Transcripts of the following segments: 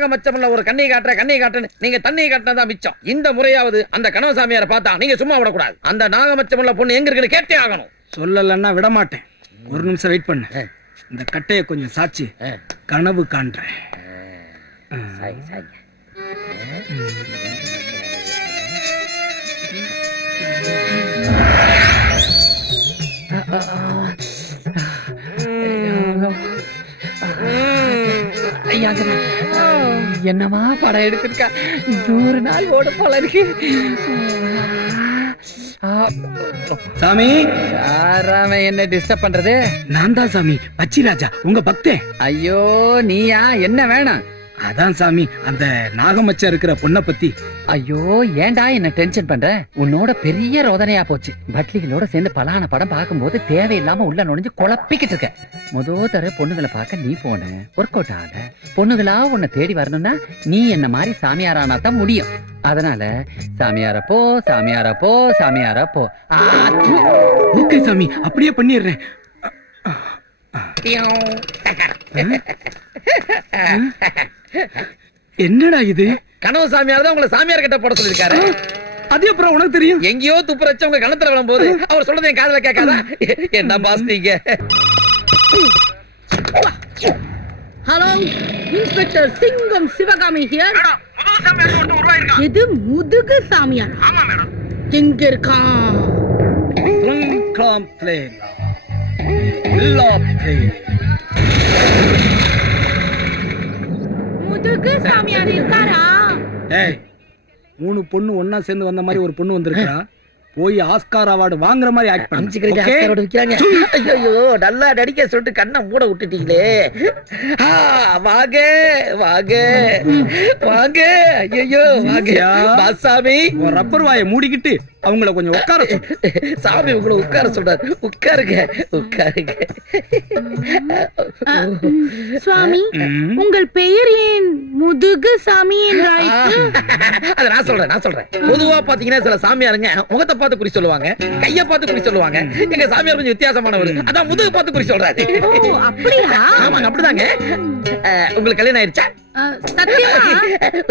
நாகமச்சம்ல ஒரு கண்ணி காட்டுன்னு நீங்க தண்ணி காட்டினதா மிச்சம். இந்த முறையாவது அந்த கனவு சாமியாரை பார்த்தா நீங்க சும்மா விடக்கூடாது. அந்த நாகமச்சம்ல பொண்ணு எங்க இருக்குன்னு கேட்டே ஆகணும். சொல்லலன்னா விட மாட்டேன். ஒரு நிமிஷம் வெயிட் பண்ணு. இந்த கட்டையை கொஞ்சம் சாச்சி கனவு காண்றேன். என்னமா படம் எடுத்திருக்கா? 100 நாள் ஓட போல இருக்கு. சாமி, யாராம என்ன டிஸ்டர்ப் பண்றது? நான் தான் சாமி, பச்சிராஜா, உங்க பக்தன். ஐயோ, நீயா? என்ன வேணும்? அதான் சாமி, அந்த நாகமச்சம் இருக்கிற பொண்ணை பத்தி. ஐயோ, ஏன்டா என்ன டென்ஷன் பண்ற? உன்னோட பெரிய ரோதனையா போச்சு. பட்லிகளோட சேர்ந்து பலான படம் பார்க்கும்போது தேவையில்லாம உள்ள நுழைஞ்சு குழப்பிக்கிட்டு இருக்க. தர பொண்ணுகளை பார்க்க நீ போன, ஒர்க் அவுட் ஆகல. பொண்ணுகளா உன்னை தேடி வரணும்னா நீ என்ன மாதிரி சாமியாரானா தான் முடியும். அதனால சாமியாரப்போ சாமியாரப்போ சாமியாரப்போ. ஓகே சாமி, அப்படியே பண்ணிடுறேன். என்னடா இது? கனவு சாமியார் தான் உங்களை சாமியார் கிட்ட போட சொல்லிருக்காரு. அது அப்புறம் உனக்கு தெரியும்? எங்கேயோ துப்புரச்ச உங்க கணத்துல விழும்போது அவர் சொல்றது என் காதுல கேட்காதா? என்ன பாஸ் நீங்க? ஹலோ, இன்ஸ்பெக்டர் சிங்கம் சிவகாமி ஹியர். இது முதுகு சாமியார். ஆமா மேடம். எங்க இருக்கான்? முதுகு சாமியார் இருக்காரா? ஏய், 3 பொண்ணு ஒன்னா சேர்ந்து வந்த மாதிரி ஒரு பொண்ணு வந்திருக்கா. போய் ஆஸ்கார் அவார்டு வாங்குற மாதிரி ஆக்ட் பண்ணி. ஐயோ, நல்லா நடிக்க சொல்லிட்டு கண்ணை மூட விட்டுட்டீங்களே. வாங்க வாங்க வாங்க. ஐயோ வாங்க பாசாமி. ரப்பர் வாயை மூடிக்கிட்டு அவங்கள கொஞ்சம் உட்கார. சாமி உங்களை உட்கார சொல்றாரு. உட்காருங்க உட்காருங்க. சுவாமி, உங்கள் பெயர் ஏன் முதுகு சாமி என்றாயிற்று? அத நான் சொல்றேன். பொதுவா பாத்தீங்கன்னா சில சாமியாருங்க முகத்தை பார்த்து குறி சொல்லுவாங்க, கைய பார்த்து குறி சொல்லுவாங்க. எங்க சாமியார் கொஞ்சம் வித்தியாசமானவர். அதான் முதுகு பார்த்து குறி சொல்றாரு. அப்படியா? ஆமாங்க, அப்படிதாங்க. உங்களுக்கு கல்யாணம் ஆயிடுச்சா? சத்தியமா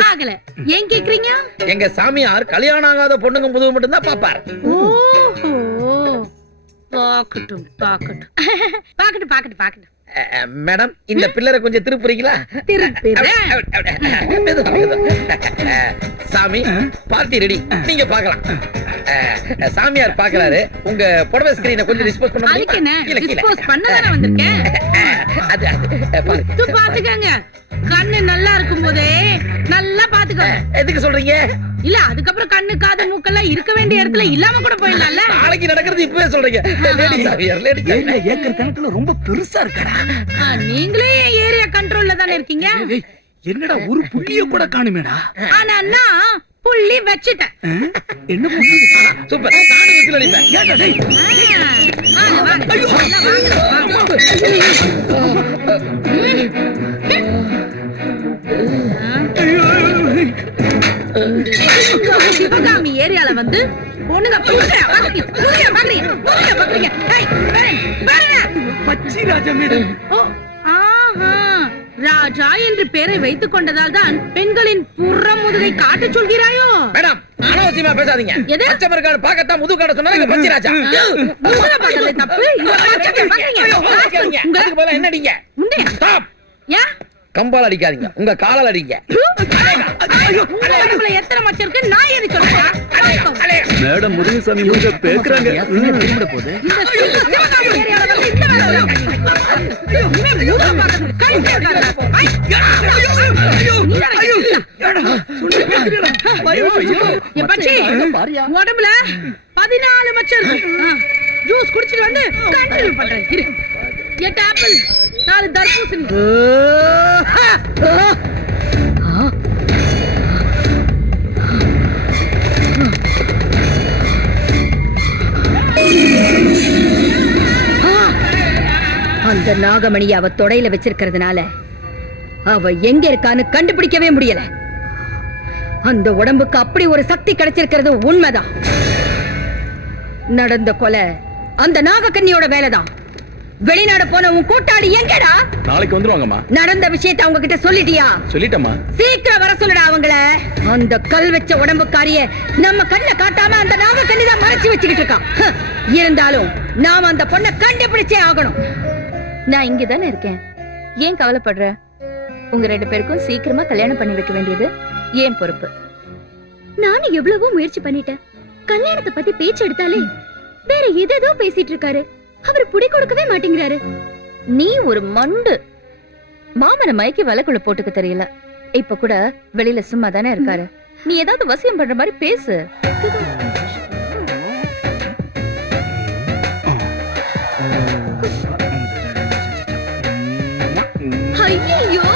ஆகல. ஏன் கேக்குறீங்க? எங்க சாமியார் கல்யாணம் ஆகாத பொண்ணுங்க முதுகு மட்டும் தான் பாப்பார். ஓஹோ, பாக்கட்டும் பாக்கட்டும் பாக்கட்டும் பாக்கட்டும் பாக்கட்டும். மேடம், இந்த பில்லரை கொஞ்சம் திருப்புறீங்களா? சாமி, பார்ட்டி ரெடி, நீங்க பாக்கலாம். சாமியார் பாக்குறாரு. உங்க புடவை ஸ்கிரீனை கொஞ்சம் டிஸ்போஸ் பண்ண முடியுமா? டிஸ்போஸ் பண்ண தான வந்திருக்கேன். அது பாத்துக்கங்க. கண்ணு நல்லா இருக்கும் போதே நல்லா பாத்துக்கங்க. எதுக்கு சொல்றீங்க? இல்ல, அதுக்கப்புறம் கண்ணு காது மூக்கெல்லாம் இருக்க வேண்டிய இடத்துல இல்லாம கூட போயிடலாம்ல. நாளைக்கு நடக்கிறது இப்பவே சொல்றீங்க. லேடி சாமியார், லேடி சாமியார். ஏக்கர் கணக்குல ரொம்ப பெருசா இருக்கடா. நீங்களே ஏரியா கண்ட்ரோல்ல தானே இருக்கீங்க. என்னடா ஒரு புள்ளிய கூட காணுமேடா. ஆனா நான் புள்ளி வச்சிட்டேன். என்ன புள்ளி? சூப்பர். நானும் விசில் அடிப்பேன். ஏடா டேய். சிவகாமி ஏரியால வந்து பொண்ணுங்க பச்சி ராஜா மேடம். ராஜா என்று பெயரை வைத்துக் கொண்டதால் தான் பெண்களின் புறம் முதுகை காட்ட சொல்கிறாயோ? மேடம், அனாவசியமா பேசாதீங்க. பச்சைமரக்காடு பாக்கத்தான் முதுகு காட்ட சொன்னாங்க பச்சி ராஜா. தப்பு. உங்களுக்கு போல என்னடிங்க? கம்பால் அடிக்காதீங்க, உங்க காலால் அடிங்க. எத்தனை மச்சம் இருக்கு நான் எது சொல்றேன்? மேடம், முருகசாமி மூஞ்ச பேக்குறாங்க. திரும்பிட போகுது. உடம்புல 14 மச்சம் இருக்கு. ஜூஸ் குடிச்சிட்டு வந்து கண்டினியூ பண்றேன். எட்டு ஆப்பிள், 4 தர்பூசணி. அந்த நாகமணியை அவ தொடையில வச்சிருக்கிறதுனால அவ எங்க இருக்கான்னு கண்டுபிடிக்கவே முடியல. அந்த உடம்புக்கு அப்படி ஒரு சக்தி கிடைச்சிருக்கிறது உண்மைதான். நடந்த கொலை அந்த நாகக்கன்னியோட வேலைதான். வெளிநாடு போன உன் கூட்டாளி எங்கடா? நாளைக்கு வந்துருவாங்கம்மா. நடந்த விஷயத்தை அவங்க கிட்ட சொல்லிட்டியா? சொல்லிட்டேம்மா. சீக்கிரம் வர சொல்லுடா அவங்கள. அந்த கல் வச்ச உடம்புக்காரிய நம்ம கண்ணை காட்டாம அந்த நாக கண்ணிதான் மறைச்சு வச்சுக்கிட்டு இருக்கான். இருந்தாலும் நாம அந்த பொண்ணை கண்டுபிடிச்சே ஆகணும். நான் இங்கதானே இருக்கேன், ஏன் கவலைப்படுற? உங்க 2 பேருக்கும் சீக்கிரமா கல்யாணம் பண்ணி வைக்க வேண்டியது ஏன் பொறுப்பு. நானும் எவ்வளவோ முயற்சி பண்ணிட்டேன். கல்யாணத்தை பத்தி பேச்சு எடுத்தாலே வேற ஏதேதோ பேசிட்டு இருக்காரு. அவர் புடி கொடுக்கவே மாட்டேங்கிறாரு. நீ ஒரு மண்டு. மாமனை மயக்கி வலைக்குள்ள போட்டுக்க தெரியல. இப்ப கூட வெளியில சும்மா தானே இருக்காரு. நீ ஏதாவது வசியம் பண்ற மாதிரி பேசு. ஐயோ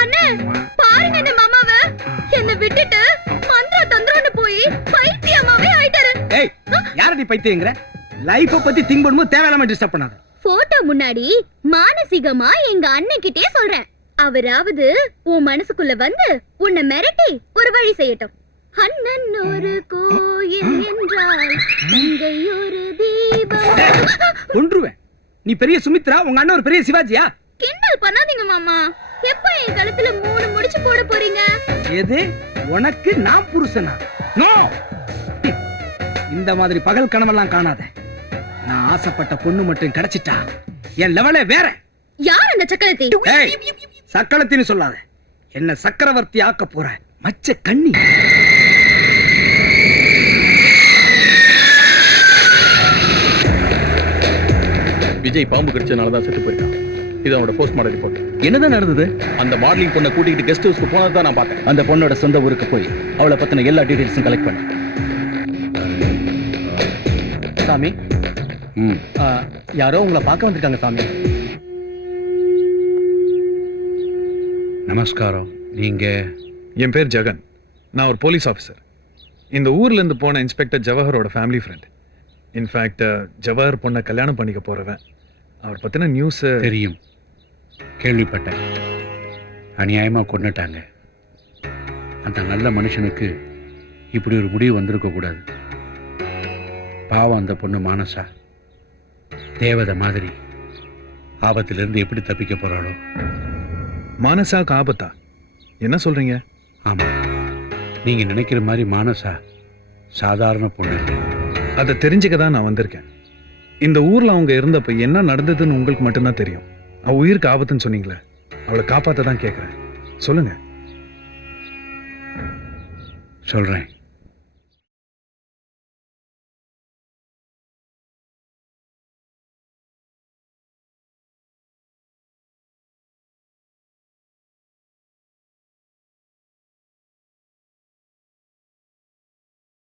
அண்ணே, பாருங்க இந்த மாமாவ. என்ன விட்டுட்டு மந்திர தந்திரம்னு போய் பைத்தியமாவே ஆயிட்டாரு. ஏய், யாரடி பைத்தியங்கற? லைஃப பத்தி திங்க் பண்ணும்போது தேவையில்லாம டிஸ்டர்ப் பண்ணாத. போட்டோ முன்னாடி மானசீகமா எங்க அண்ணன் கிட்டே சொல்றேன். அவராவது உன் மனசுக்குள்ள வந்து உன்னை மிரட்டி ஒரு வழி செய்யட்டும். அண்ணன் ஒரு கோயில் என்றால் தங்கை ஒரு தீபம். கொன்றுவேன். நீ பெரிய சுமித்ரா, உங்க அண்ணன் ஒரு பெரிய சிவாஜியா? கிண்டல் பண்ணாதீங்க மாமா. எப்ப என் கழுத்துல 3 முடிச்சு போட போறீங்க? எது? உனக்கு நான் புருஷனா? நோ. இந்த மாதிரி பகல் கனவெல்லாம் காணாத. நான் ஆசைப்பட்ட பொண்ணு மட்டும் கிடைச்சிட்டா என் லெவலே வேற. யார் அந்த சக்கரத்தி? ஏய், சக்களத்தின்னு சொல்லாத. என்ன சக்கரவர்த்தி ஆக்க போற மச்ச கண்ணி. விஜய் பாம்பு கடிச்சதுனால தான் செத்து போயிருக்கான். இது அவனோட போஸ்ட்மார்டம் ரிப்போர்ட். என்னதான் நடந்தது? அந்த மாடலிங் பொண்ணை கூட்டிகிட்டு கெஸ்ட் ஹவுஸ்க்கு போனதை தான் நான் பார்த்தேன். அந்த பொண்ணோட சொந்த ஊருக்கு போய் அவளை பத்தின எல்லா டீடைல்ஸும் கலெக்ட் பண்ண. சாமி, யாரோ உங்களை பார்க்க வந்திருக்காங்க சாமி. நமஸ்காரம். நீங்க? என் பேர் ஜெகன். நான் ஒரு போலீஸ் ஆஃபீஸர். இந்த ஊர்ல இருந்து போன இன்ஸ்பெக்டர் ஜவஹரோட ஃபேமிலி ஃப்ரெண்ட். இன்ஃபேக்ட் ஜவஹர் பொண்ணை கல்யாணம் பண்ணிக்க போறவன். அவர் பத்தின நியூஸ் தெரியும், கேள்விப்பட்டேன். அநியாயமா கொன்னுட்டாங்க. அந்த நல்ல மனுஷனுக்கு இப்படி ஒரு முடிவு வந்திருக்க கூடாது. பாவம் அந்த பொண்ணு மானசா, தேவதை மாதிரி ஆபத்திலிருந்து எப்படி தப்பிக்க போறாளோ. மானசாக்கு ஆபத்தா? என்ன சொல்றீங்க? ஆமா, நீங்க நினைக்கிற மாதிரி மானசா சாதாரண பொண்ணு இல்லை. அதை தெரிஞ்சுக்க தான் நான் வந்திருக்கேன். இந்த ஊர்ல அவங்க இருந்தப்ப என்ன நடந்ததுன்னு உங்களுக்கு மட்டும்தான் தெரியும். அவ உயிருக்கு ஆபத்துன்னு சொன்னீங்களே, அவளை காப்பாத்த தான் கேட்கிறேன். சொல்லுங்க. சொல்றேன்.